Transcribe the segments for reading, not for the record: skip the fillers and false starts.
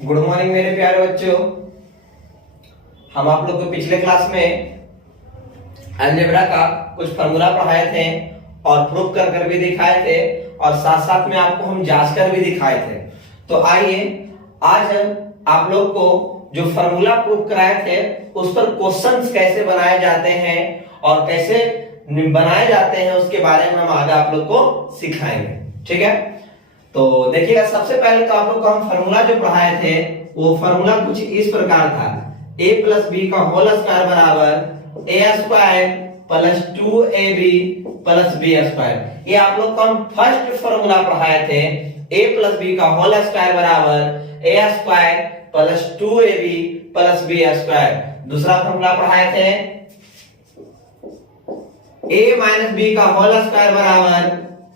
Good morning मेरे प्यारे बच्चों। हम आप लोग को पिछले क्लास में अलजेब्रा का कुछ फार्मूला पढ़ाए थे और प्रूफ कर कर भी दिखाए थे और साथ साथ में आपको हम जांच कर भी दिखाए थे। तो आइए आज आप लोग को जो फार्मूला प्रूफ कराए थे उस पर क्वेश्चंस कैसे बनाए जाते हैं और कैसे बनाए जाते हैं उसके बारे में हम आगे आप लोग को सिखाएंगे। ठीक है, तो देखिएगा, सबसे पहले तो आप लोग को हम फार्मूला जो पढ़ाए थे वो फार्मूला कुछ इस प्रकार था। a प्लस बी का होल स्क्वायर बराबर ए square plus 2ab plus B square. ये आप लोग को हम फर्स्ट फार्मूला पढ़ाए थे। a प्लस बी का होल स्क्वायर बराबर ए square plus 2ab plus B square. दूसरा फार्मूला पढ़ाए थे a माइनस बी का होल स्क्वायर बराबर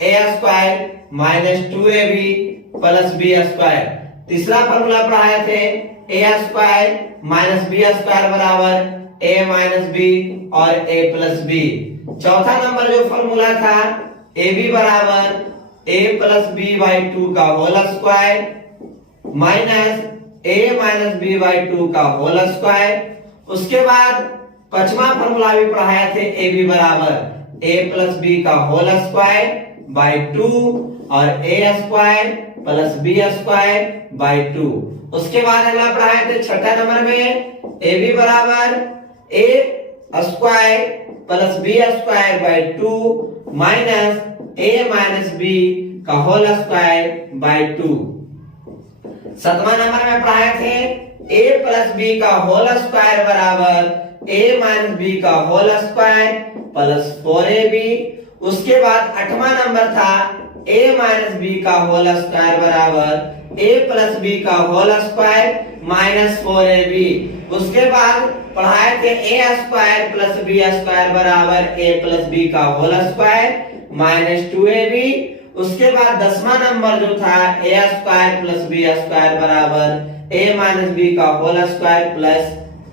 ए square minus 2ab plus B square. तीसरा फार्मूला पढ़ाए थे a square minus B square बराबर ए माइनस बी और ए प्लस बी। चौथा नंबर जो फार्मूला था ए बी बराबर ए प्लस बी बाई 2 का whole square minus A minus B by 2 का होल स्क्वायर। उसके बाद पांचवा फार्मूला भी पढ़ाए थे ए बी बराबर ए प्लस बी का होल स्क्वायर बाई 2 और a square plus B square by 2। उसके बाद अगला पढ़ाए थे छठा नंबर में ए बी बराबर ए square plus B square by 2 minus A minus B का होल स्क्वायर बाई 2। सातवां नंबर में पढ़ाए थे ए प्लस बी का होल स्क्वायर बराबर ए माइनस बी का होल स्क्वायर प्लस 4ab। उसके बाद आठवां नंबर था a माइनस बी का होल स्क्वायर बराबर a प्लस बी का होल स्क्वायर माइनस 4ab। उसके बाद पढ़ाए थे a square plus B square बराबर a प्लस बी का होल स्क्वायर माइनस 2ab। उसके बाद 10वां नंबर जो था a square plus B square बराबर a माइनस बी का होल स्क्वायर प्लस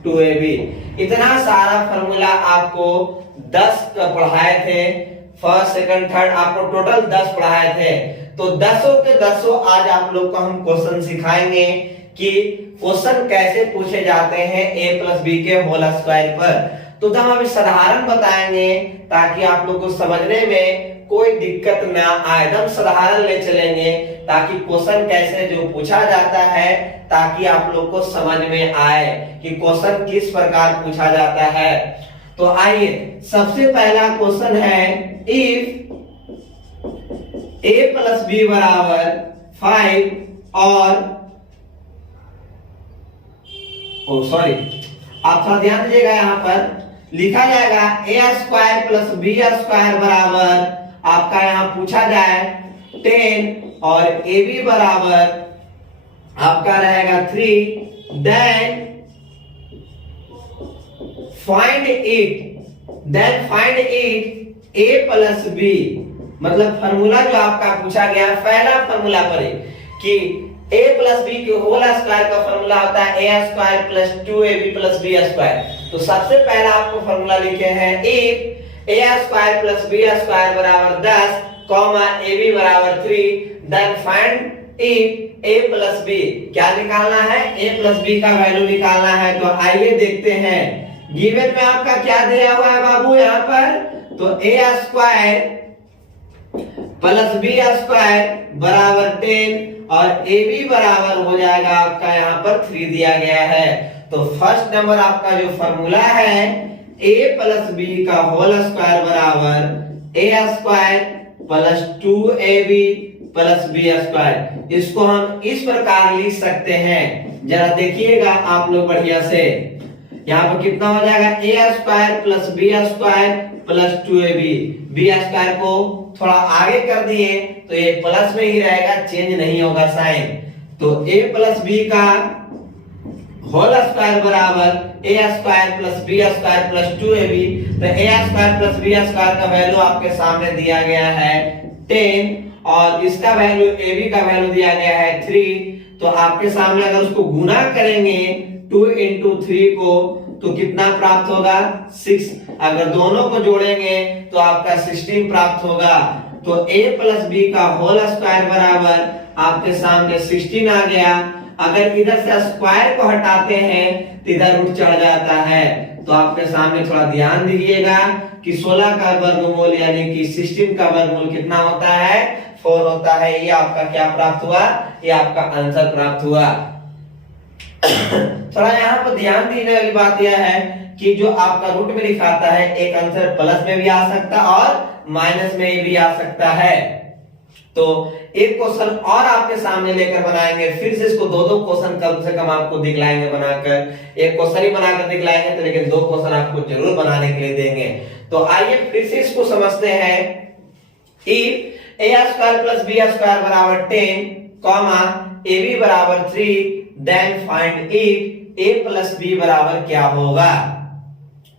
2ab। इतना सारा फार्मूला आपको 10 पढ़ाए थे। फर्स्ट सेकंड थर्ड आपको टोटल 10 पढ़ाए थे। तो 10 के 10 आज आप लोग को हम क्वेश्चन सिखाएंगे कि क्वेश्चन कैसे पूछे जाते हैं a प्लस बी के होल स्क्वायर पर। तो हम अभी साधारण बताएंगे ताकि आप लोग को समझने में कोई दिक्कत ना आए। एकदम साधारण ले चलेंगे ताकि क्वेश्चन कैसे जो पूछा जाता है ताकि आप लोग को समझ में आए कि क्वेश्चन किस प्रकार पूछा जाता है। तो आइए, सबसे पहला क्वेश्चन है इफ a प्लस बी बराबर 5 और आप थोड़ा ध्यान दीजिएगा, यहाँ पर लिखा जाएगा a square plus B square बराबर आपका यहाँ पूछा जाए 10 और a b बराबर आपका रहेगा 3। Then find it a plus B. मतलब फार्मूला जो आपका पूछा गया पहला फार्मूला पर कि a प्लस बी के होल स्क्वायर का फार्मूला होता है a square plus 2ab plus B square. तो सबसे पहला आपको फार्मूला लिखे हैं if a square plus B square बराबर 10 कॉमा ab बराबर 3 then find if a plus B. क्या निकालना है? a प्लस बी का वैल्यू निकालना है। तो आइए देखते हैं, गिवन में आपका क्या दिया हुआ है बाबू यहाँ पर। तो a square plus B square बराबर 10 और ab बराबर हो जाएगा आपका यहाँ पर 3 दिया गया है। तो फर्स्ट नंबर आपका जो फार्मूला है a प्लस बी का होल स्क्वायर बराबर a square plus 2ab plus B square. इसको हम इस प्रकार लिख सकते हैं, जरा देखिएगा आप लोग बढ़िया से। यहाँ पर कितना हो जाएगा a square plus B square plus 2ab। B square को थोड़ा आगे कर दिए तो ये प्लस में ही रहेगा, चेंज नहीं होगा साइन। तो a प्लस बी का होल स्क्वायर बराबर a square plus B square plus 2ab। तो a square plus B square का वैल्यू आपके सामने दिया गया है 10 और इसका वैल्यू ab का वैल्यू दिया गया है 3। तो आपके सामने अगर उसको गुना करेंगे 2 into 3 को तो कितना प्राप्त होगा 6। अगर दोनों को जोड़ेंगे तो आपका 16 प्राप्त होगा। तो a प्लस बी का होल स्क्वायर बराबर आपके सामने 16 आ गया। अगर इधर से स्क्वायर को हटाते हैं तो इधर रूट चढ़ जाता है। तो आपके सामने थोड़ा ध्यान दीजिएगा कि 16 का वर्गमूल यानी कि 16 का वर्गमूल कितना होता है, 4 होता है। ये आपका क्या प्राप्त हुआ, ये आपका आंसर प्राप्त हुआ। थोड़ा यहाँ पर ध्यान देने वाली बात यह है कि जो आपका रूट में लिखाता है, एक आंसर प्लस में भी आ सकता है और माइनस में भी आ सकता है। तो एक क्वेश्चन और आपके सामने लेकर बनाएंगे, फिर से इसको दो क्वेश्चन कम से कम आपको दिखलाएंगे बनाकर। एक क्वेश्चन ही बनाकर दिखलाएंगे तो, लेकिन 2 क्वेश्चन आपको जरूर बनाने के लिए देंगे। तो आइए फिर से इसको समझते हैं। If a square plus b square बराबर 10, कॉमा ab बराबर 3, then find if a plus b बराबर क्या होगा।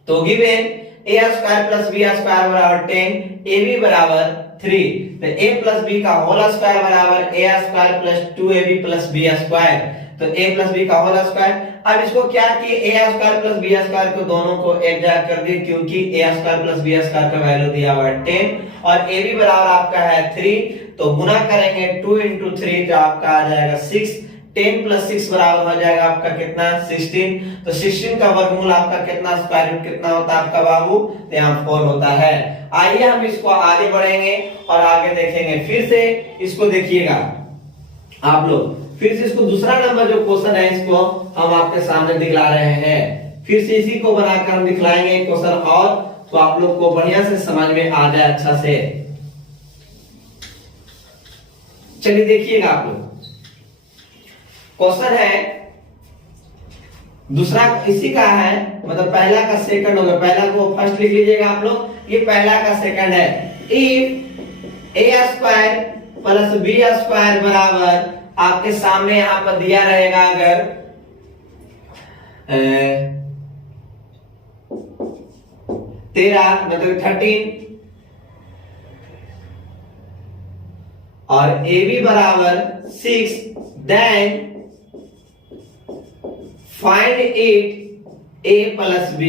तो given a square plus b square बराबर 10, ab बराबर 3, तो a प्लस b का होल स्क्वायर बराबर a square plus 2ab plus b square. तो a प्लस b का होल स्क्वायर। अब इसको क्या किए, a square plus b square को दोनों को एक जगह कर दिए, क्योंकि a square plus b square का वैल्यू दिया हुआ है 10 और ab बराबर आपका है 3। तो गुना करेंगे 2 into 3 तो आपका आ जाएगा 6। 10 प्लस 6 बराबर हो जाएगा आपका कितना, 16। तो 16 का वर्गमूल आपका कितना, स्क्वायर रूट कितना होता है आपका बाबू, तो यहाँ 4 होता है। आइए हम इसको आगे बढ़ेंगे और आगे देखेंगे। फिर से इसको देखिएगा आप लोग, फिर से इसको दूसरा नंबर जो क्वेश्चन है इसको हम आपके सामने दिखला रहे हैं। फिर से इसी को बनाकर हम दिखलाएंगे क्वेश्चन और, तो आप लोग को बढ़िया से समझ में आ जाए अच्छा से। चलिए देखिएगा आप लोग, क्वेश्चन है दूसरा इसी का है, मतलब पहला का सेकंड होगा। पहला को फर्स्ट लिख लीजिएगा आप लोग, ये पहला का सेकंड है। If a square plus b square बराबर आपके सामने यहां पर दिया रहेगा, अगर 13 मतलब 13 और ab बराबर 6, then find it a plus b।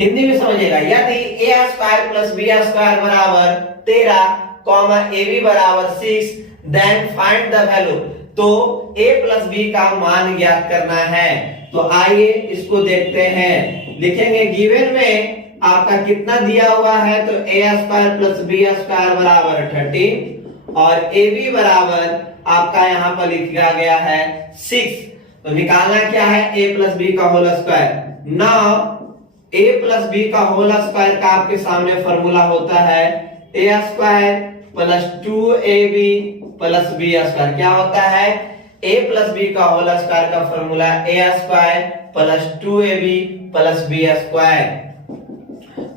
Hindi में समझिएगा, यदि a square plus b square बराबर 13, कॉमा ab बराबर 6, देन फाइंड द वैल्यू। तो a प्लस b का मान ज्ञात करना है। तो आइए इसको देखते हैं। लिखेंगे गिवन में आपका कितना दिया हुआ है, तो a square plus b square बराबर 13 और ab बराबर आपका यहाँ पर लिखा गया है 6। तो निकालना क्या है, a प्लस बी का whole square. Now a plus B का होल स्क्वायर का आपके सामने फॉर्मूला होता है a square plus 2ab plus b square. क्या होता है, a प्लस b का होल स्क्वायर का formula a square plus 2ab plus b square.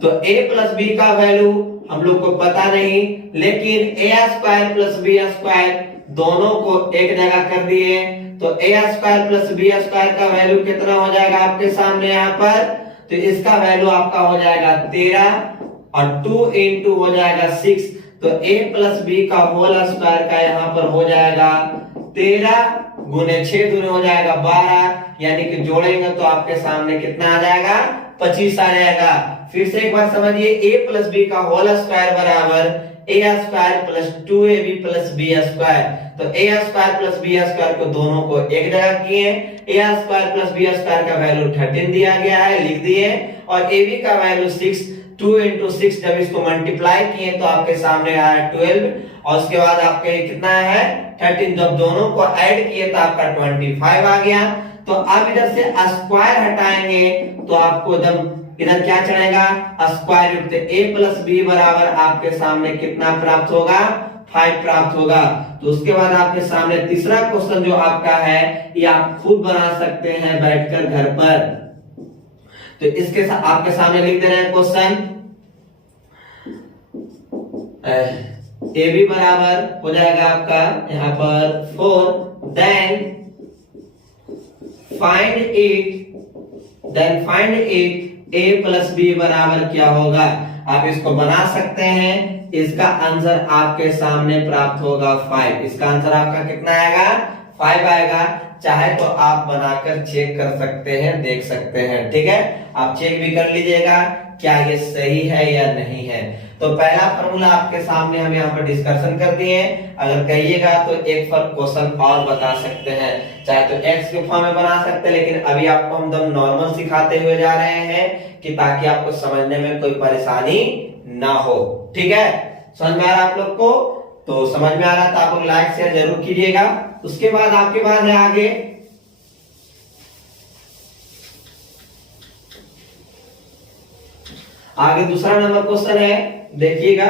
तो a प्लस b का वैल्यू हम लोग को पता नहीं, लेकिन a square plus b square दोनों को एक जगह कर दिए। तो a square plus b square का वैल्यू कितना हो जाएगा आपके सामने यहाँ पर, तो इसका वैल्यू आपका हो जाएगा 13 और 2 into हो जाएगा 6। तो a प्लस b का होल स्क्वायर का यहाँ पर हो जाएगा 13 गुने 6 दूनी हो जाएगा 12, यानी कि जोड़ेंगे तो आपके सामने कितना आ जाएगा, 25 आ जाएगा। फिर से एक बार समझिए, a प्लस b का होल स्क्वायर बराबर a square plus 2ab plus b square. तो a square plus b square को दोनों को एक जगह किए, a square plus b square का वैल्यू 13 दिया गया है, लिख दिए, और ab का वैल्यू 6। 2 into 6 जब इसको मल्टीप्लाई किए तो आपके सामने आया 12, और उसके बाद आपके कितना है 13। जब दोनों को ऐड किए तो आपका 25 आ गया। तो अब इधर से स्क्वायर हटाएंगे तो आपको जब इधर क्या चढ़ेगा, square root. a plus B बराबर आपके सामने कितना प्राप्त होगा, 5 प्राप्त होगा। तो उसके बाद आपके सामने तीसरा क्वेश्चन जो आपका है, ये आप खुद बना सकते हैं बैठकर घर पर। तो इसके साथ आपके सामने लिख दे रहे हैं क्वेश्चन, ए बी बराबर हो जाएगा आपका यहाँ पर 4, then find it a plus B बराबर क्या होगा। आप इसको बना सकते हैं, इसका आंसर आपके सामने प्राप्त होगा 5। इसका आंसर आपका कितना आएगा, 5 आएगा। चाहे तो आप बनाकर चेक कर सकते हैं, देख सकते हैं, ठीक है। आप चेक भी कर लीजिएगा क्या ये सही है या नहीं है। तो पहला फॉर्मूला आपके सामने हम यहाँ पर डिस्कशन कर दिए हैं। अगर कहिएगा तो एक क्वेश्चन और बता सकते हैं, चाहे तो एक्स के फॉर्म में बना सकते हैं, लेकिन अभी आपको हम एकदम नॉर्मल सिखाते हुए जा रहे हैं कि ताकि आपको समझने में कोई परेशानी ना हो। ठीक है, समझ में आ रहा है आप लोग को? तो समझ में आ रहा है तो आप लोग लाइक शेयर जरूर कीजिएगा। उसके बाद आपके पास है आगे दूसरा नंबर क्वेश्चन है, देखिएगा।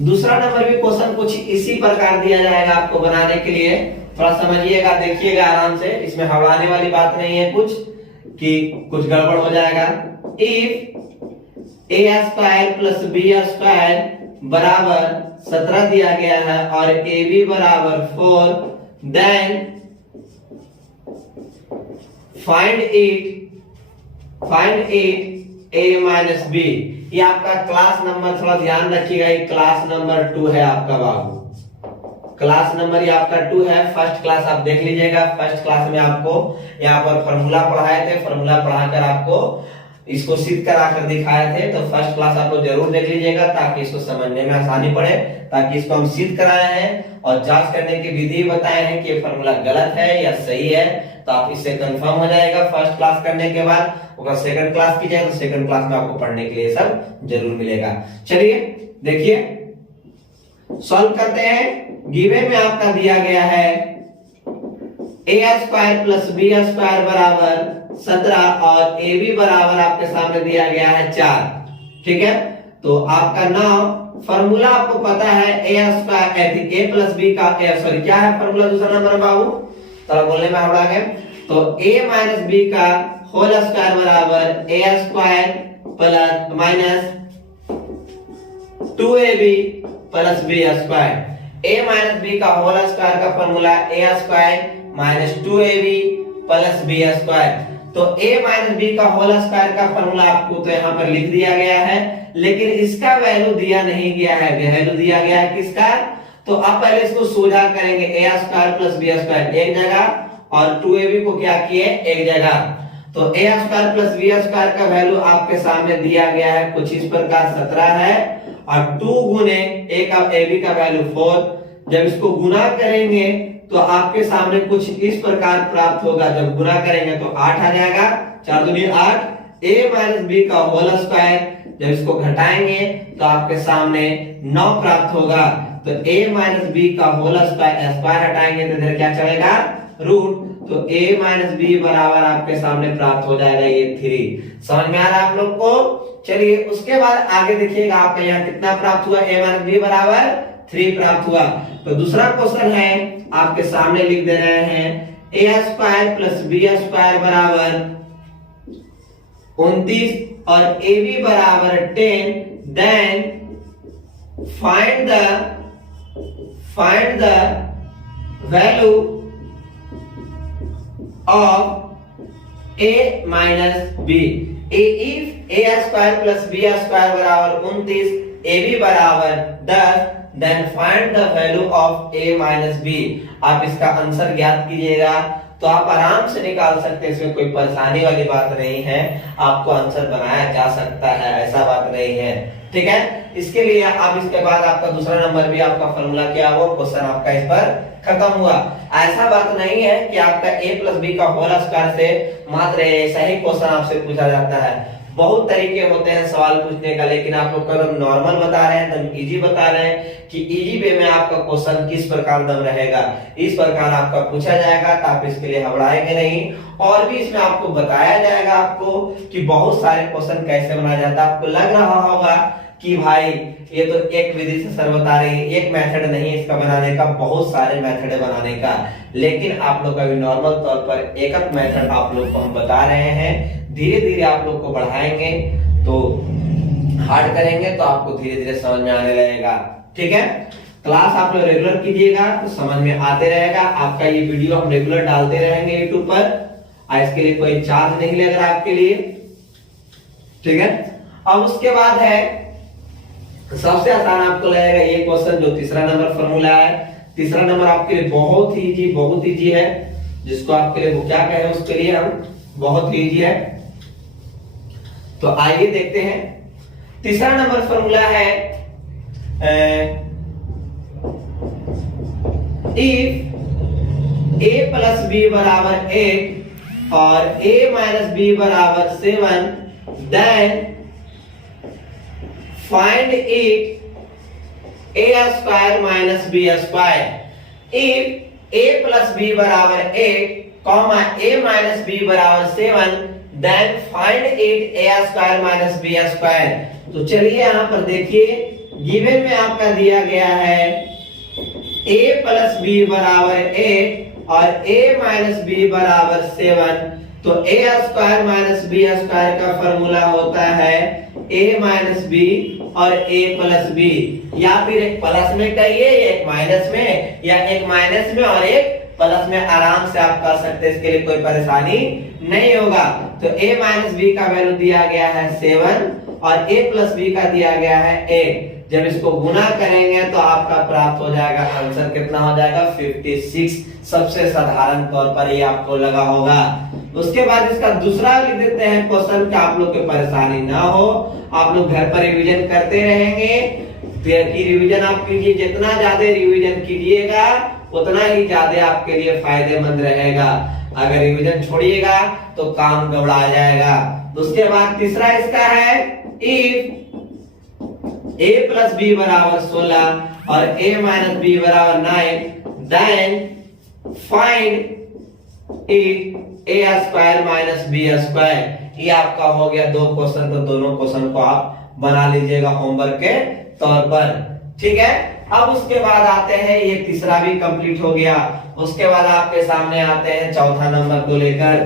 दूसरा नंबर भी क्वेश्चन कुछ इसी प्रकार दिया जाएगा आपको बनाने के लिए। थोड़ा समझिएगा, देखिएगा आराम से, इसमें हड़ाने वाली बात नहीं है कुछ कि कुछ गड़बड़ हो जाएगा। If A square plus B square बराबर 17 दिया गया है और ए बी बराबर 4, then find it A minus B. ये आपका क्लास नंबर, थोड़ा ध्यान रखिएगा, ये क्लास नंबर 2 है आपका बाबू। क्लास नंबर ये आपका 2 है। फर्स्ट क्लास आप देख लीजिएगा। फर्स्ट क्लास में आपको यहाँ पर फॉर्मूला पढ़ाए थे, फॉर्मूला पढ़ाकर आपको इसको सिद्ध करा कर दिखाए थे। तो फर्स्ट क्लास आपको जरूर देख लीजिएगा ताकि इसको समझने में आसानी पड़े, ताकि इसको हम सिद्ध कराए हैं और जांच करने की विधि बताए हैं कि ये फॉर्मूला गलत है या सही है। तो आप इससे कंफर्म हो जाएगा फर्स्ट क्लास करने के बाद। अगर सेकंड क्लास की जाए तो सेकंड क्लास में आपको पढ़ने के लिए सब जरूर मिलेगा। चलिए देखिए, सॉल्व करते हैं। गिवन में आपका दिया गया है ए स्क्वायर प्लस बी स्क्वायर बराबर 17 और ए बी बराबर आपके सामने दिया गया है 4। ठीक है, तो आपका नाम फॉर्मूला आपको पता है ए स्क्वायर ए प्लस बी का सॉरी क्या है फॉर्मूला दूसरा नंबर बाबू, तो बोलने में हड़ा गए। तो ए माइनस बी का होल स्क्वायर बराबर ए square plus minus 2ab plus B square. A minus B का होल स्क्वायर का formula a square minus 2ab plus B square. तो a माइनस बी का होल स्क्वायर का फॉर्मूला आपको तो यहाँ पर लिख दिया गया है, लेकिन इसका वैल्यू दिया नहीं गया है। वैल्यू दिया गया है किसका? तो आप पहले इसको सोझा करेंगे, ए स्क्वायर प्लस बी स्क्वायर एक जगह और 2ab को क्या किए एक जगह। तो ए स्क्वायर प्लस बी स्क्वायर का वैल्यू आपके सामने दिया गया है कुछ इस प्रकार 17 है और 2 गुने ए का ab का वैल्यू 4। जब इसको गुना करेंगे तो आपके सामने कुछ इस प्रकार प्राप्त होगा। जब गुना करेंगे तो 8 आ जाएगा, 4 दूनी 8। ए माइनस बी का होल स्क्वायर जब इसको घटाएंगे तो आपके सामने 9 प्राप्त होगा। तो a माइनस बी का होल स्क्वायर स्क्वायर हटाएंगे तो इधर क्या चलेगा रूट। तो a माइनस बी बराबर आपके सामने प्राप्त हो जाएगा ये 3। समझ में आ रहा है आप लोग को? चलिए उसके बाद आगे देखिएगा आपका यहाँ कितना प्राप्त हुआ, a माइनस बी बराबर 3 प्राप्त हुआ। तो दूसरा क्वेश्चन है आपके सामने लिख दे रहे हैं A square plus B square बराबर 29 और ए बी बराबर 10, then find the value of A minus B. If A square plus B square बराबर 29, ए बी बराबर 10, then find the value of a minus B. आप इसका answer ज्ञात कीजिएगा तो आप आराम से निकाल सकते हैं, इसमें कोई परेशानी वाली बात नहीं है। आपको आंसर बनाया जा सकता है, ऐसा बात नहीं है। ठीक है, इसके लिए आप इसके बाद आपका दूसरा नंबर भी आपका फॉर्मूला क्या हुआ, क्वेश्चन आपका इस पर खत्म हुआ। ऐसा बात नहीं है कि आपका a प्लस बी का होल स्क्वायर से मात्र ऐसा ही क्वेश्चन आपसे पूछा जाता है। बहुत तरीके होते हैं सवाल पूछने का, लेकिन आप लोग का नॉर्मल बता रहे हैं, तो इजी बता रहे हैं कि इजी वे में आपका क्वेश्चन किस प्रकार दम रहेगा, इस प्रकार आपका पूछा जाएगा। तो आप इसके लिए घबराएंगे नहीं, और भी इसमें आपको बताया जाएगा आपको कि बहुत सारे क्वेश्चन कैसे बनाया जाता है। आपको लग रहा होगा कि भाई ये तो एक विधि से सर बता रही है, एक मेथड नहीं इसका बनाने का, बहुत सारे मेथड है बनाने का। लेकिन आप लोग अभी नॉर्मल तौर पर एक एक मेथड आप लोग को हम बता रहे हैं। धीरे धीरे आप लोग को बढ़ाएंगे तो हार्ड करेंगे तो आपको धीरे धीरे समझ में आने लगेगा। ठीक है, क्लास आप लोग रेगुलर कीजिएगा तो समझ में आते रहेगा। आपका ये वीडियो हम रेगुलर डालते रहेंगे यूट्यूब पर, इसके लिए कोई चार्ज नहीं लग रहा आपके लिए। ठीक है, अब उसके बाद है सबसे आसान आपको लगेगा ये क्वेश्चन जो तीसरा नंबर फॉर्मूला है। तीसरा नंबर आपके लिए बहुत इजी है, जिसको आपके लिए वो क्या कहे उसके लिए हम बहुत इजी है। तो आइए देखते हैं। तीसरा नंबर फॉर्मूला है इफ a प्लस बी बराबर 8 और a माइनस बी बराबर 7 then find it a square minus B square. If a plus B बराबर 8 कॉमा a माइनस बी बराबर 7 then find it a square minus B square. तो चलिए यहां पर देखिए, गिवन में आपका दिया गया है a प्लस बी बराबर 8 और a माइनस बी बराबर 7। तो a square minus B square का फॉर्मूला होता है a माइनस बी और a प्लस बी, या फिर एक प्लस में कहिए, एक माइनस में, या एक माइनस में और एक प्लस में, आराम से आप कर सकते हैं, इसके लिए कोई परेशानी नहीं होगा। तो a माइनस बी का वैल्यू दिया गया है 7 और a प्लस बी का दिया गया है 8। जब इसको गुना करेंगे तो आपका प्राप्त हो जाएगा, आंसर कितना हो जाएगा 56। सबसे साधारण तौर पर ये आपको लगा होगा। उसके बाद इसका दूसरा लिख देते हैं क्वेश्चन, कि आप लोग को परेशानी ना हो, आप लोग घर पर रिवीजन करते रहेंगे। की रिवीजन आप कीजिए, जितना ज्यादा रिवीजन कीजिएगा उतना ही ज्यादा आपके लिए फायदेमंद रहेगा। अगर रिवीजन छोड़िएगा तो काम गड़बड़ा जाएगा। उसके बाद तीसरा इसका है इफ a प्लस बी बराबर 16 और a माइनस बी बराबर 9 then find it a square minus B square. ये आपका हो गया 2 क्वेश्चन। तो दोनों क्वेश्चन को आप बना लीजिएगा होमवर्क के तौर पर, ठीक है। अब उसके बाद आते हैं, ये तीसरा भी कंप्लीट हो गया। उसके बाद आपके सामने आते हैं चौथा नंबर को लेकर।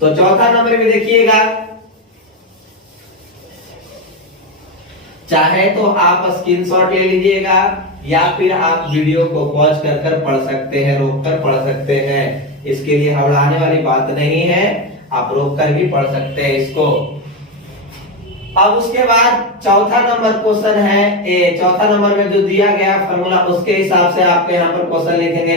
तो चौथा नंबर में देखिएगा, चाहे तो आप स्क्रीनशॉट ले लीजिएगा या फिर आप वीडियो को पॉज कर पढ़ सकते हैं, रोक कर पढ़ सकते हैं। इसके लिए घबराने वाली बात नहीं है, आप रोक कर भी पढ़ सकते हैं इसको। अब उसके बाद चौथा नंबर क्वेश्चन है, चौथा नंबर में जो दिया गया फॉर्मूला उसके हिसाब से आपके यहाँ पर क्वेश्चन लिखेंगे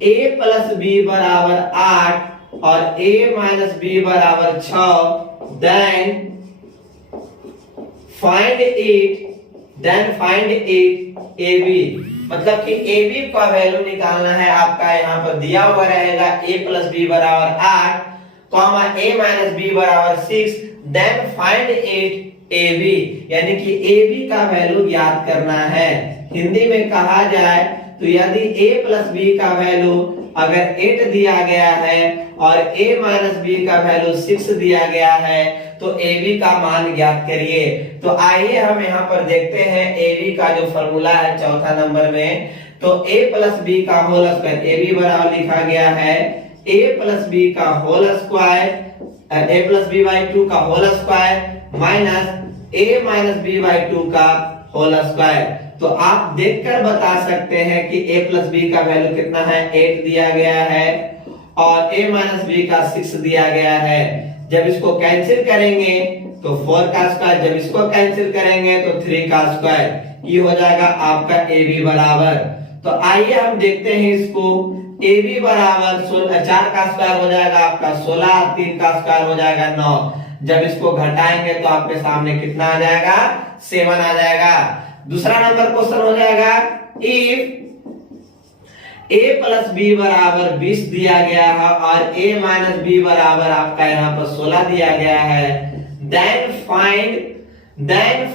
इफ a प्लस बी बराबर 8 और a माइनस बी बराबर 6 देन फाइंड इट ab। मतलब कि ab का वैल्यू निकालना है आपका। यहाँ पर दिया हुआ रहेगा a प्लस बी बराबर 8 कॉमा a माइनस बी बराबर 6 देन फाइंड इट ab, यानी कि ab का वैल्यू ज्ञात करना है। हिंदी में कहा जाए तो यदि a प्लस बी का वैल्यू अगर 8 दिया गया है और a माइनस बी का वैल्यू 6 दिया गया है तो ab का मान ज्ञात करिए। तो आइए हम यहाँ पर देखते हैं ab का जो फॉर्मूला है चौथा नंबर में। तो a प्लस बी का होल स्क्वायर, ab बराबर लिखा गया है a प्लस बी का whole square, a plus B by 2 का whole square minus a minus B by 2 का होल स्क्वायर। तो आप देखकर बता सकते हैं कि a प्लस बी का वैल्यू कितना है, 8 दिया गया है और a माइनस बी का 6 दिया गया है। जब इसको कैंसिल करेंगे तो 4 का स्क्वायर, जब इसको कैंसिल करेंगे तो 3 का स्क्वायर, ये हो जाएगा आपका ab बराबर। तो आइए हम देखते हैं इसको, ab बराबर 4 का स्क्वायर हो जाएगा आपका 16, 3 का स्क्वायर हो जाएगा 9। जब इसको घटाएंगे तो आपके सामने कितना आ जाएगा, 7 आ जाएगा। दूसरा नंबर क्वेश्चन हो जाएगा इफ a प्लस बी बराबर 20 दिया गया है और a माइनस बी बराबर आपका यहाँ पर 16 दिया गया है देन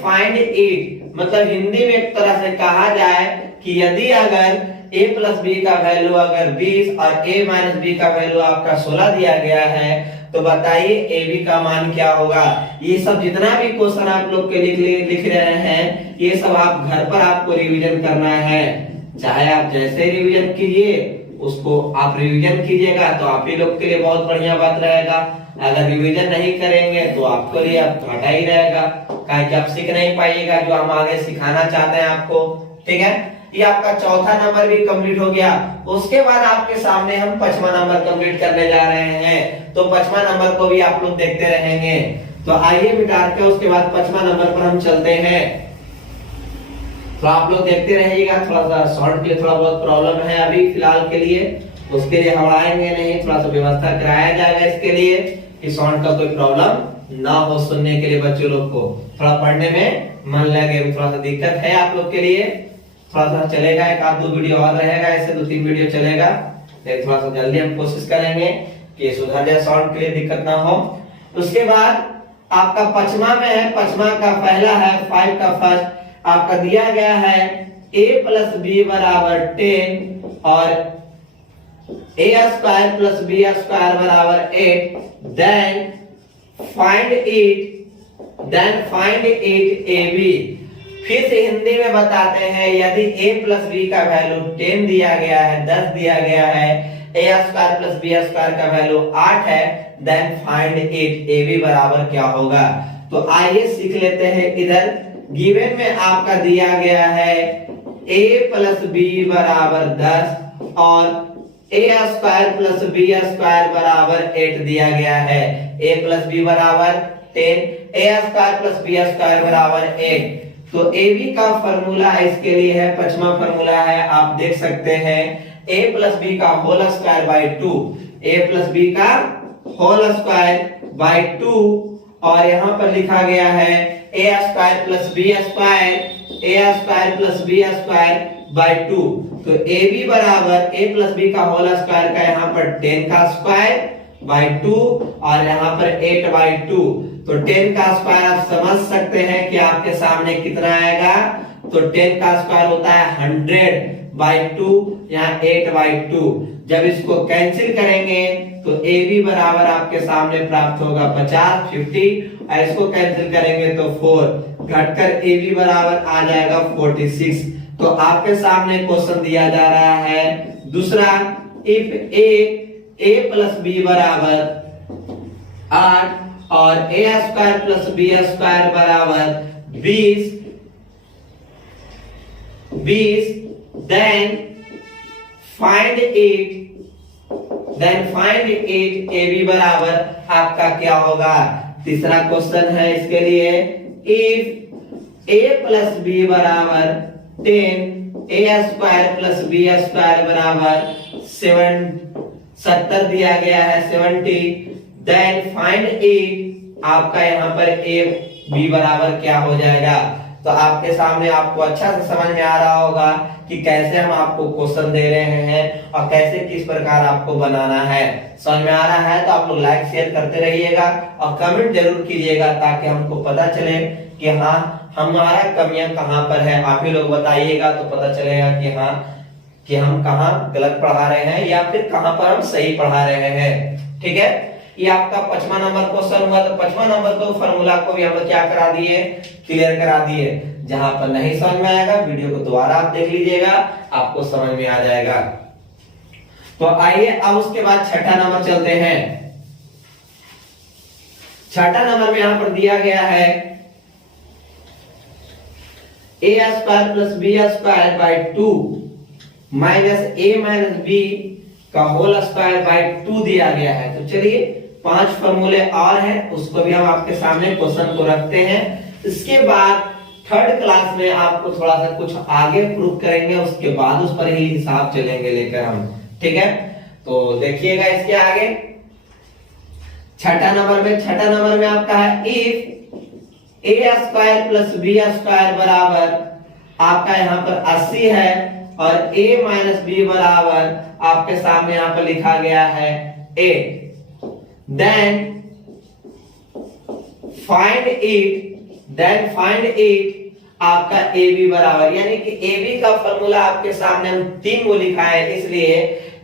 फाइंड इट। मतलब हिंदी में एक तरह से कहा जाए कि यदि अगर a प्लस बी का वैल्यू अगर 20 और a माइनस बी का वैल्यू आपका 16 दिया गया है तो बताइए ab का मान क्या होगा। ये सब जितना भी क्वेश्चन आप लोग के लिख रहे हैं ये सब आप घर पर आपको रिवीजन करना है। चाहे आप जैसे रिवीजन कीजिए उसको आप रिवीजन कीजिएगा तो आप ही लोग के लिए बहुत बढ़िया बात रहेगा। अगर रिवीजन नहीं करेंगे तो आपके लिए अब घाटा ही रहेगा, काहे कि आप सीख नहीं पाइएगा जो हम आगे सिखाना चाहते हैं आपको। ठीक है, ये आपका चौथा नंबर भी कंप्लीट हो गया। उसके बाद आपके सामने हम 5वां नंबर कंप्लीट करने जा रहे हैं, तो 5वां नंबर को भी आप लोग देखते रहेंगे। तो आइए मिटाते हैं, उसके बाद 5वां नंबर पर हम चलते हैं। थोड़ा आप लोग देखते रहिएगा, थोड़ा सा शॉर्ट के लिए थोड़ा बहुत प्रॉब्लम है अभी फिलहाल के लिए, उसके लिए हम आएंगे नहीं, थोड़ा सा व्यवस्था कराया जाएगा इसके लिए कि साउंड का कोई प्रॉब्लम ना हो सुनने के लिए बच्चों लोग को थोड़ा पढ़ने में मन लगे। थोड़ा सा दिक्कत है आप लोग के लिए, थोड़ा सा चलेगा, एक आध दो वीडियो और रहेगा, ऐसे 2-3 वीडियो चलेगा, लेकिन थोड़ा सा जल्दी हम कोशिश करेंगे कि सुधर जाए, साउंड के लिए दिक्कत ना हो। उसके बाद आपका पचमा में है, पचमा का पहला है 5 का फर्स्ट, आपका दिया गया है a + b = 10 और a² + b² = 8, then find it ab। फिर से हिंदी में बताते हैं, यदि a + b का वैल्यू 10 दिया गया है, 10 दिया गया है, a² + b² का वैल्यू 8 है, then find it ab बराबर क्या होगा। तो आइए सीख लेते हैं। इधर गिवन में आपका दिया गया है a + b = 10 और a² + b² = 8 दिया गया है। a + b = 10, a² + b² = 8। तो ab का फॉर्मूला इसके लिए है, पचमा फॉर्मूला है, आप देख सकते हैं a + b का whole square by 2, a + b का होल स्क्वायर बाय 2 और यहाँ पर लिखा गया है a² + b² बाय 2। तो ab बराबर a + b का होल स्क्वायर का यहाँ पर 10 का स्क्वायर बाय 2 और यहाँ पर 8 बाय 2। तो 10 का स्क्वायर आप समझ सकते हैं कि आपके सामने कितना आएगा। तो 10 का स्क्वायर होता है 100 बाय 2, यहाँ 8 बाय 2। जब इसको कैंसिल करेंगे तो ab बराबर आपके सामने प्राप्त होगा 50 और इसको कैंसिल करेंगे तो 4 घटकर ab बराबर आ जाएगा 46। तो आपके सामने क्वेश्चन दिया जा रहा है दूसरा, इफ a + b = 8 और a² + b² = 20, then find it ab बराबर आपका क्या होगा। तीसरा क्वेश्चन है इसके लिए, if a + b = 10, a² + b² = 70 दिया गया है 70, then find it आपका यहाँ पर a b बराबर क्या हो जाएगा। तो आपके सामने आपको अच्छा से समझ में आ रहा होगा कि कैसे हम आपको क्वेश्चन दे रहे हैं और कैसे किस प्रकार आपको बनाना है। समझ में आ रहा है तो आप लोग लाइक शेयर करते रहिएगा और कमेंट जरूर कीजिएगा ताकि हमको पता चले कि हाँ हमारा कमियां कहाँ पर है। आप ही लोग बताइएगा तो पता चलेगा कि हाँ कि हम कहाँ गलत पढ़ा रहे हैं या फिर कहाँ पर हम सही पढ़ा रहे हैं। ठीक है, ये आपका 5वां नंबर क्वेश्चन हुआ। तो 5वां नंबर तो फॉर्मूला को भी हम लोग क्या करा दिए, क्लियर करा दिए। जहां पर नहीं समझ में आएगा वीडियो को दोबारा आप देख लीजिएगा, आपको समझ में आ जाएगा। तो आइए अब उसके बाद छठा नंबर चलते हैं। छठा नंबर में यहां पर दिया गया है a² + b² by 2 minus a - b का होल स्क्वायर बाय 2 दिया गया है। तो चलिए 5 फॉर्मूले और हैं, उसको भी हम आपके सामने क्वेश्चन को रखते हैं। इसके बाद थर्ड क्लास में आपको थोड़ा सा कुछ आगे प्रूव करेंगे, उसके बाद उस पर ही हिसाब चलेंगे लेकर हम। ठीक है, तो देखिएगा इसके आगे छठा नंबर में आपका है इफ a² + b² बराबर आपका यहाँ पर 80 है और a - b बराबर आपके सामने यहाँ पर लिखा गया है 8, then find it आपका ab बराबर, यानी कि ab का फॉर्मूला आपके सामने हम 3 को लिखा है इसलिए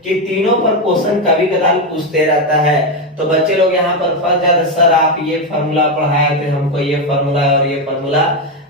कि तीनों पर क्वेश्चन कभी कदार पूछते रहता है। तो बच्चे लोग यहाँ पर फंस जाते, सर आप ये फॉर्मूला पढ़ाए थे हमको, ये फॉर्मूला और ये फॉर्मूला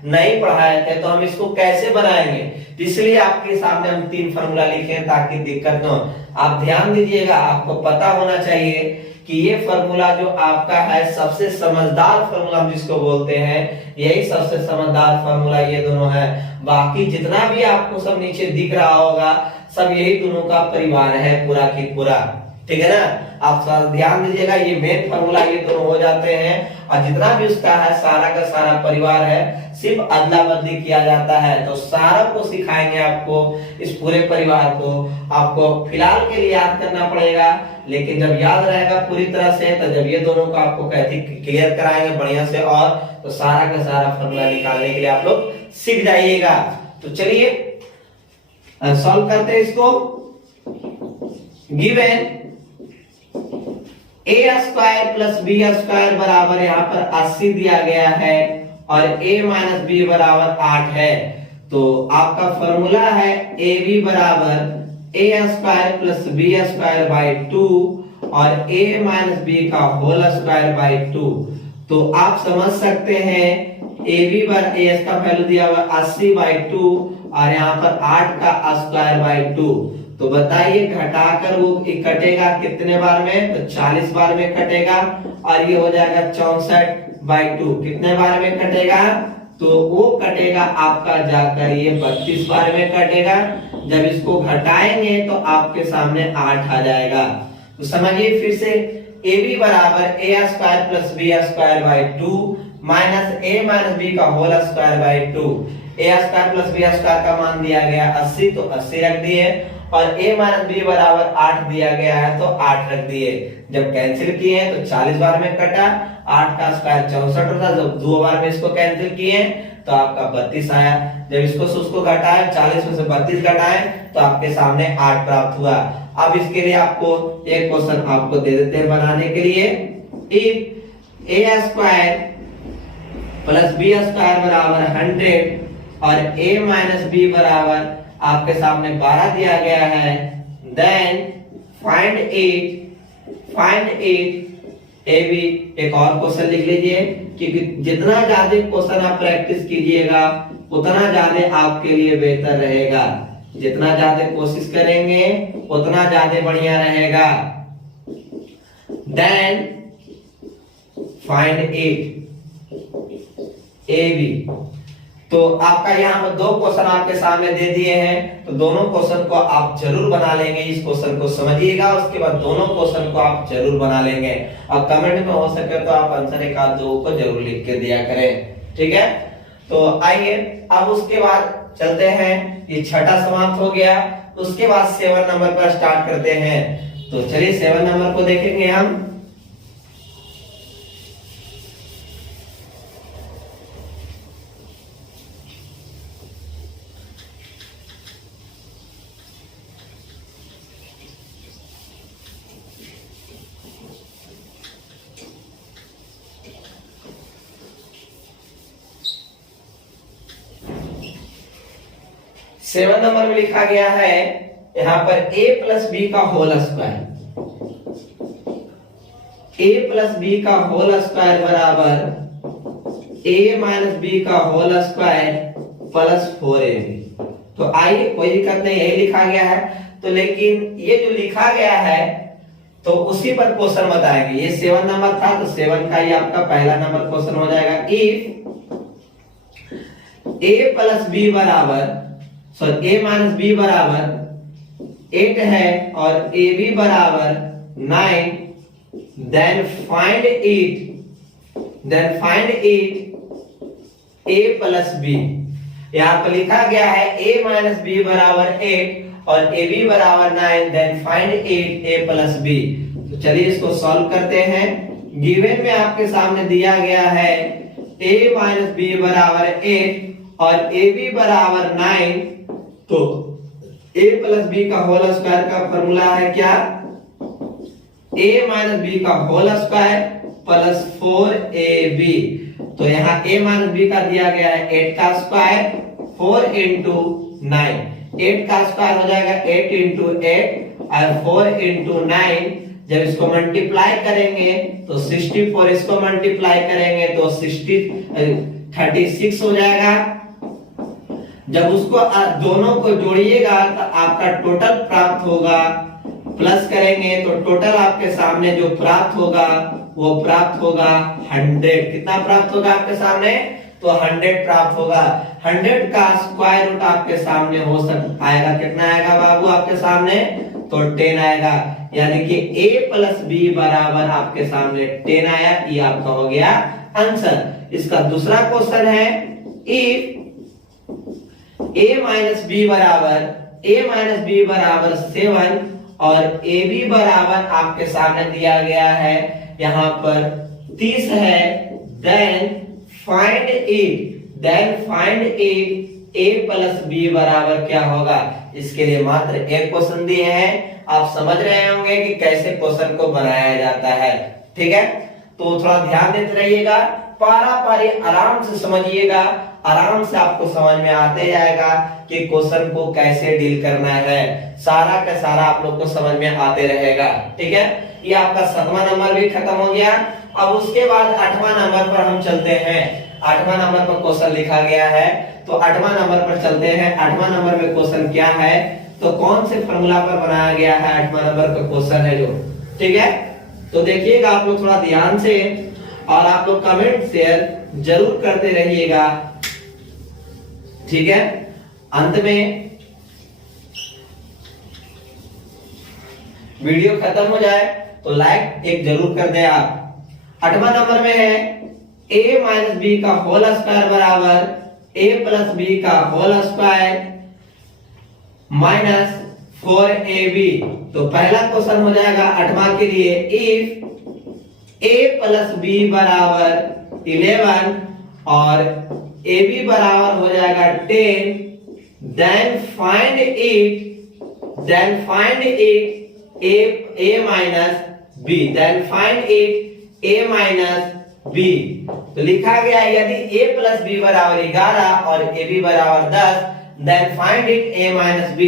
नहीं पढ़ाए थे, तो हम इसको कैसे बनाएंगे। इसलिए आपके सामने हम 3 फॉर्मूला लिखे हैं ताकि दिक्कत न हो। आप ध्यान दीजिएगा, आपको पता होना चाहिए कि ये फॉर्मूला जो आपका है सबसे समझदार फॉर्मूला हम जिसको बोलते हैं, यही सबसे समझदार फॉर्मूला ये दोनों है। बाकी जितना भी आपको सब नीचे दिख रहा होगा सब यही दोनों का परिवार है पूरा की पूरा। ठीक है ना। आप ध्यान दीजिएगा, ये मेन फार्मूला ये दोनों हो जाते हैं और जितना भी उसका है सारा का सारा परिवार है सिर्फ अदला बदली किया जाता है। तो सारा को सिखाएंगे आपको, इस पूरे परिवार को आपको फिलहाल के लिए याद करना पड़ेगा, लेकिन जब याद रहेगा पूरी तरह से तो जब ये दोनों को आपको कैसे क्लियर कराएंगे बढ़िया से और तो सारा का सारा फार्मूला निकालने के लिए आप लोग सीख जाइएगा। तो चलिए सॉल्व करते हैं इसको। गिवन ए स्क्वायर प्लस बी स्क्वायर बराबर यहाँ पर 80 दिया गया है और a माइनस बी बराबर 8 है। तो आपका फॉर्मूला है ए बी बराबर ए square plus B square by 2 और a माइनस बी का होल स्क्वायर बाई 2। तो आप समझ सकते हैं ए बी बार ए का वैल्यू दिया हुआ 80 बाई 2 और यहाँ पर 8 का स्क्वायर बाई 2। तो बताइए घटाकर वो कटेगा कितने बार में, तो 40 बार में कटेगा और ये हो जाएगा 64 बाई 2। कितने बार में कटेगा, तो वो कटेगा आपका जाकर ये 32 बार में कटेगा। जब इसको घटाएंगे तो आपके सामने 8 आ जाएगा। तो समझिए फिर से ए बी बराबर ए square plus B square by 2 minus A minus B का whole square by 2। A square plus B square का मान दिया गया 80 तो 80 रख दिए और a माइनस बी बराबर 8 दिया गया है तो 8 रख दिए। जब कैंसिल किए हैं तो 40 बार में कटा, 8 का स्क्वायर 64 होता, जब 2 बार में इसको कैंसिल किए तो आपका 32 आया। जब इसको से उसको घटाए 40 में से 32 घटाए तो आपके सामने 8 प्राप्त हुआ। अब इसके लिए आपको एक क्वेश्चन आपको दे देते हैं बनाने के लिए। If a square plus B square बराबर 100 और a माइनस बी बराबर आपके सामने 12 दिया गया है, then find it A B. एक और क्वेश्चन लिख लीजिए क्योंकि जितना ज्यादा क्वेश्चन आप प्रैक्टिस कीजिएगा उतना ज्यादा आपके लिए बेहतर रहेगा। जितना ज्यादा कोशिश करेंगे उतना ज्यादा बढ़िया रहेगा। Then find it A B. तो आपका यहाँ पर 2 क्वेश्चन आपके सामने दे दिए हैं, तो दोनों क्वेश्चन को आप जरूर बना लेंगे। इस क्वेश्चन को समझिएगा, उसके बाद दोनों क्वेश्चन को आप जरूर बना लेंगे और कमेंट में हो सके तो आप आंसर एक आध 2 को जरूर लिख के दिया करें, ठीक है। तो आइए अब उसके बाद चलते हैं, ये छठा समाप्त हो गया। उसके बाद 7 नंबर पर स्टार्ट करते हैं। तो चलिए 7 नंबर को देखेंगे हम। सेवन नंबर में लिखा गया है यहां पर a प्लस बी का whole square, a plus B का होल स्क्वायर बराबर a माइनस बी का होल स्क्वायर प्लस 4ab। तो आइए कोई दिक्कत नहीं, यही लिखा गया है। तो लेकिन ये जो लिखा गया है तो उसी पर क्वेश्चन बताएंगे। ये 7 नंबर था तो 7 का ये आपका पहला नंबर क्वेश्चन हो जाएगा। इफ a प्लस बी बराबर a माइनस बी बराबर 8 है और ए बी बराबर 9, then find it a plus B. यहाँ पर लिखा गया है a माइनस बी बराबर 8 और ए बी बराबर 9, then find it a plus B. तो चलिए इसको सॉल्व करते हैं। गिवन में आपके सामने दिया गया है a माइनस बी बराबर 8 और ए बी बराबर 9। तो a प्लस बी का होल स्क्वायर का फॉर्मूला है क्या, a माइनस बी का होल स्क्वायर प्लस 4ab। तो यहाँ a माइनस बी का दिया गया है 8 का स्क्वायर 4 इंटू 9, 8 का स्क्वायर हो जाएगा 8 इंटू 8 और 4 इंटू 9। जब इसको मल्टीप्लाई करेंगे तो 64, इसको मल्टीप्लाई करेंगे तो 36 हो जाएगा। जब उसको दोनों को जोड़िएगा तो आपका टोटल प्राप्त होगा, प्लस करेंगे तो टोटल आपके सामने जो प्राप्त होगा वो प्राप्त होगा 100। कितना प्राप्त होगा आपके सामने, तो 100 प्राप्त होगा। 100 का स्क्वायर रूट आपके सामने हो सकता आएगा, कितना आएगा बाबू आपके सामने, तो 10 आएगा। यानी कि a प्लस बी बराबर आपके सामने 10 आया। ये आपका हो गया आंसर। इसका दूसरा क्वेश्चन है इफ a माइनस बी बराबर 7 और ab बराबर आपके सामने दिया गया है यहां पर 30 है, then find it a plus B बराबर क्या होगा। इसके लिए मात्र एक क्वेश्चन दिए हैं, आप समझ रहे होंगे कि कैसे क्वेश्चन को बनाया जाता है। ठीक है, तो थोड़ा ध्यान देते रहिएगा, पारा पारी आराम से समझिएगा, आराम से आपको समझ में आते जाएगा कि क्वेश्चन को कैसे डील करना है। सारा का सारा आप लोग को समझ में आते रहेगा। ठीक है, ये आपका 7वां नंबर भी खत्म हो गया। अब उसके बाद 8वां नंबर पर हम चलते हैं। 8वां नंबर पर क्वेश्चन लिखा गया है, तो 8वां नंबर पर चलते हैं। 8वां नंबर में क्वेश्चन क्या है, तो कौन से फॉर्मूला पर बनाया गया है 8वां नंबर का क्वेश्चन है जो। ठीक है, तो देखिएगा आप लोग थोड़ा ध्यान से, और आप लोग कमेंट शेयर जरूर करते रहिएगा। ठीक है, अंत में वीडियो खत्म हो जाए तो लाइक एक जरूर कर दे आप। 8वां नंबर में है a माइनस बी का होल स्क्वायर बराबर a प्लस बी का होल स्क्वायर माइनस 4ab। तो पहला क्वेश्चन हो जाएगा 8वां के लिए, इफ a प्लस बी बराबर 11 और ab बराबर हो जाएगा 10, then find it a minus b, then find it a minus b। तो लिखा गया यदि a प्लस बी बराबर 11 और ab बराबर 10, then find it a minus b।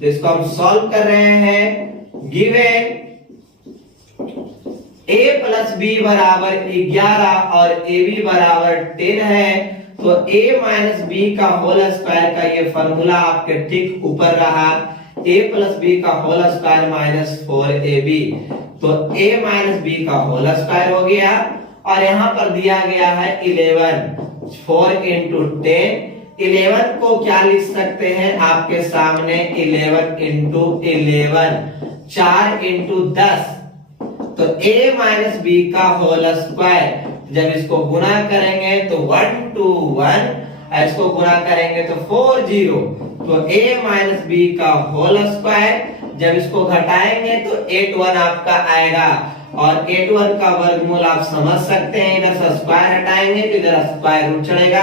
तो इसको हम सॉल्व कर रहे हैं। गिवन a प्लस बी बराबर 11 और ab बराबर 10 है, तो a माइनस बी का होल स्क्वायर का ये फॉर्मूला आपके ठीक ऊपर रहा, a प्लस बी का होल स्क्वायर माइनस 4ab। तो a माइनस बी का होल स्क्वायर हो गया, और यहां पर दिया गया है 11, 4 इंटू 10। 11 को क्या लिख सकते हैं आपके सामने, 11 इंटू 11, 4 इंटू 10। तो a माइनस बी का होल स्क्वायर, जब इसको गुणा करेंगे तो 1 to 1, इसको गुणा करेंगे तो 40। तो a माइनस बी का होल स्क्वायर, जब इसको घटाएंगे तो 81 आपका आएगा, और 81 का वर्गमूल आप समझ सकते हैं, इधर से स्क्वायर हटाएंगे तो इधर स्क्वायर रूट चढ़ेगा,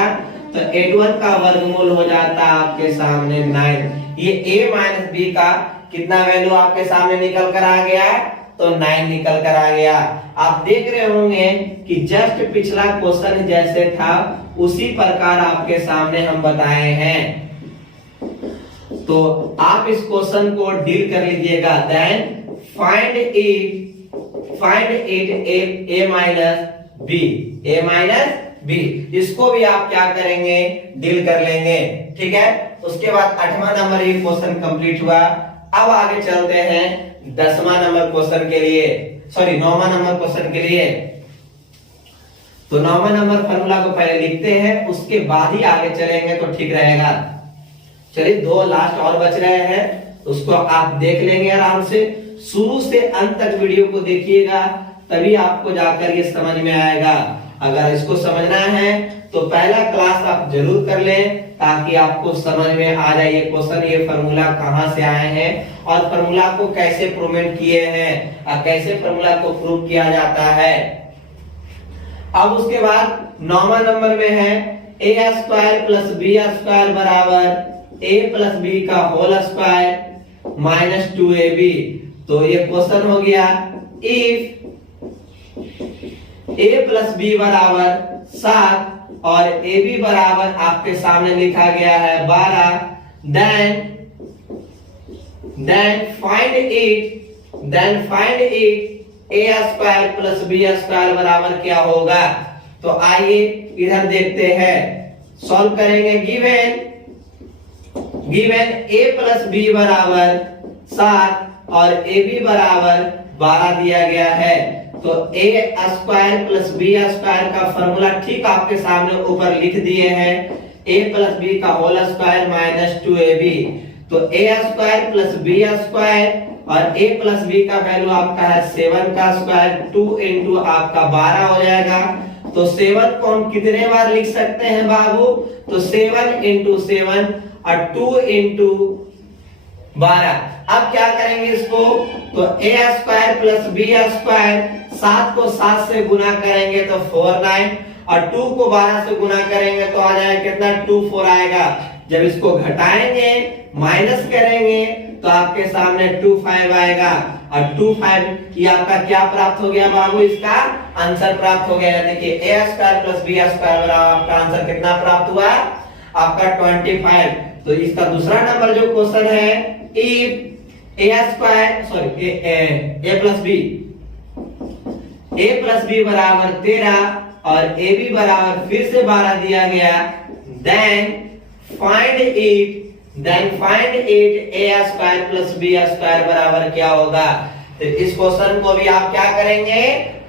तो 81 का वर्गमूल हो जाता है आपके सामने 9। ये a माइनस बी का कितना वैल्यू आपके सामने निकल कर आ गया, तो 9 निकल कर आ गया। आप देख रहे होंगे कि जस्ट पिछला क्वेश्चन जैसे था उसी प्रकार आपके सामने हम बताए हैं। तो आप इस क्वेश्चन को डील कर लीजिएगा। Then find it a minus b, इसको भी आप क्या करेंगे, डील कर लेंगे। ठीक है, उसके बाद 8वां नंबर ये क्वेश्चन कंप्लीट हुआ। अब आगे चलते हैं 10वां नंबर क्वेश्चन के लिए, सॉरी 9वां नंबर क्वेश्चन के लिए। तो 9वां नंबर फॉर्मूला को पहले लिखते हैं, उसके बाद ही आगे चलेंगे तो ठीक रहेगा। चलिए 2 लास्ट और बच रहे हैं, उसको आप देख लेंगे आराम से। शुरू से अंत तक वीडियो को देखिएगा, तभी आपको जाकर ये समझ में आएगा। अगर इसको समझना है तो पहला क्लास आप जरूर कर लें, ताकि आपको समझ में आ जाए ये क्वेश्चन, ये फार्मूला कहां से आए हैं और फार्मूला को कैसे प्रूवमेंट किए हैं और कैसे फार्मूला को प्रूव किया जाता है। अब उसके बाद 9वां नंबर में है a square plus b square बराबर a प्लस b का होल स्क्वायर माइनस 2ab। तो ये क्वेश्चन हो गया, इफ a प्लस बी बराबर 7 और ab बराबर आपके सामने लिखा गया है 12, then find it a square plus b square बराबर क्या होगा। तो आइए इधर देखते हैं, सॉल्व करेंगे। गिवन a प्लस b बराबर 7 और ab बराबर 12 दिया गया है, तो a square plus b square का फॉर्मूला ठीक आपके सामने ऊपर लिख दिए हैं, a प्लस b का होल स्क्वायर माइनस 2ab। तो a square plus b square और a प्लस बी का वैल्यू आपका है 7 का स्क्वायर, 2 इंटू आपका 12 हो जाएगा। तो 7 को हम कितने बार लिख सकते हैं बाबू? तो 7 इंटू 7 और 2 इंटू 12। अब क्या करेंगे इसको? तो a square plus b square, 7 को 7 से गुना करेंगे तो 4 9, और 2 को 12 से गुना करेंगे तो आ जाएगा कितना? 2 4 आएगा। जब इसको घटाएंगे, माइनस करेंगे तो आपके सामने 2 5 आएगा, और 2 5 ये आपका क्या प्राप्त हो गया बाबू? इसका आंसर प्राप्त हो गया। यानी कि a square plus b square बराबर आपका आंसर कितना प्राप्त हुआ? आपका 25। तो इसका दूसरा नंबर जो क्वेश्चन है, if a square sorry a plus b बराबर 13 और ab बराबर फिर से 12 दिया गया, then find it a square plus b square बराबर क्या होगा? तो इस क्वेश्चन को भी आप क्या करेंगे?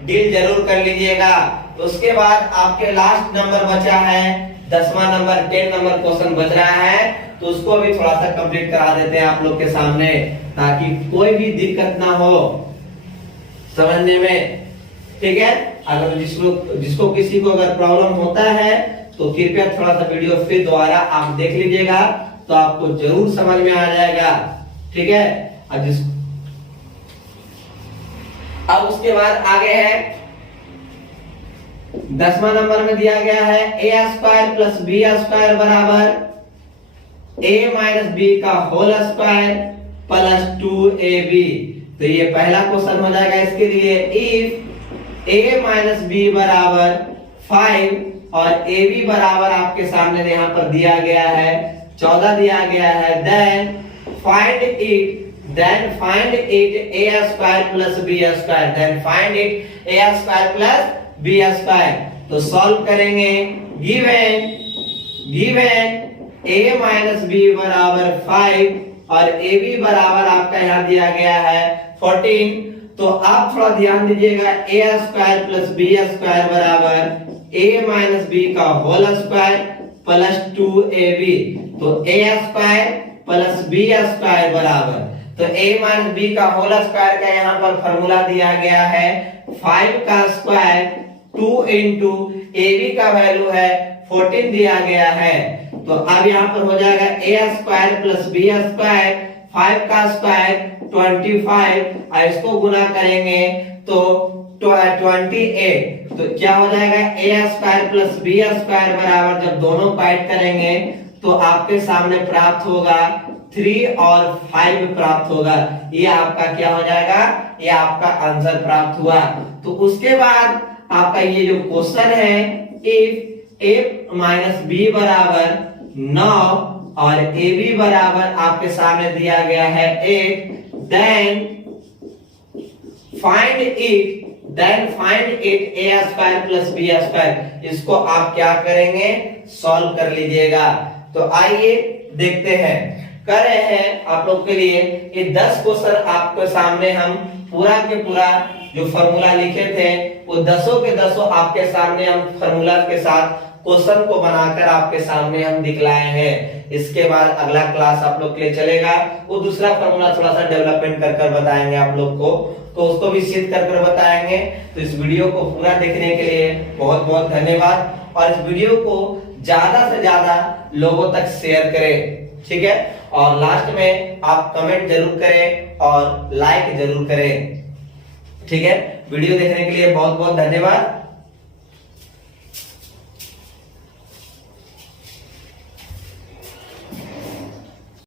डील जरूर कर लीजिएगा। तो उसके बाद आपके लास्ट नंबर बचा है 10वां नंबर, 10 नंबर क्वेश्चन बच रहा है, तो उसको भी थोड़ा सा कंप्लीट करा देते हैं आप लोग के सामने, ताकि कोई भी दिक्कत ना हो समझने में। ठीक है, अगर जिसको किसी को अगर प्रॉब्लम होता है तो कृपया थोड़ा सा वीडियो फिर दोबारा आप देख लीजिएगा, तो आपको जरूर समझ में आ जाएगा। ठीक है, अब उसके बाद आगे है 10वां नंबर में दिया गया है a square plus b square बराबर a माइनस b का होल स्क्वायर प्लस 2ab। तो ये पहला क्वेश्चन हो जाएगा इसके लिए। इफ a माइनस b बराबर 5 और ab बराबर आपके सामने यहाँ पर दिया गया है 14 दिया गया है, then find it a square plus b square, then find it a square plus b square. तो सॉल्व करेंगे। गिवन a माइनस b बराबर 5 और ab बराबर आपका यहाँ दिया गया है 14। तो आप थोड़ा ध्यान दीजिएगा, a square plus b square बराबर a माइनस b का होल स्क्वायर प्लस 2ab। तो a square plus b square बराबर, तो a माइनस b का होल स्क्वायर का यहाँ पर फॉर्मूला दिया गया है 5 का स्क्वायर 2 इंटू ab का वैल्यू है 14 दिया गया है। तो अब यहाँ पर हो जाएगा a square plus b square, 5 का स्क्वायर 25, और इसको गुना करेंगे तो 28। तो क्या हो जाएगा? a square plus b square बराबर, जब दोनों काट करेंगे तो आपके सामने प्राप्त होगा 3 और 5 प्राप्त होगा। ये आपका क्या हो जाएगा? ये आपका आंसर प्राप्त हुआ। तो उसके बाद आपका ये जो क्वेश्चन है, इफ a माइनस b बराबर 9 और ab बराबर आपके सामने दिया गया है 8, then find it a square plus b square. इसको आप क्या करेंगे? सॉल्व कर लीजिएगा। तो आइए देखते हैं, कर रहे हैं आप लोग के लिए ये 10 क्वेश्चन आपके सामने हम पूरा के पूरा जो फॉर्मूला लिखे थे वो 10 के 10 आपके सामने हम फॉर्मूला के साथ क्वेश्चन को बनाकर आपके सामने हम दिखलाए हैं। इसके बाद अगला क्लास आप लोग के लिए चलेगा, वो दूसरा फॉर्मूला थोड़ा सा डेवलपमेंट कर बताएंगे आप लोग को, तो उसको भी सिद्ध कर बताएंगे। तो इस वीडियो को पूरा देखने के लिए बहुत बहुत धन्यवाद, और इस वीडियो को ज्यादा से ज्यादा लोगों तक शेयर करें। ठीक है, और लास्ट में आप कमेंट जरूर करें और लाइक जरूर करें। ठीक है, वीडियो देखने के लिए बहुत बहुत धन्यवाद।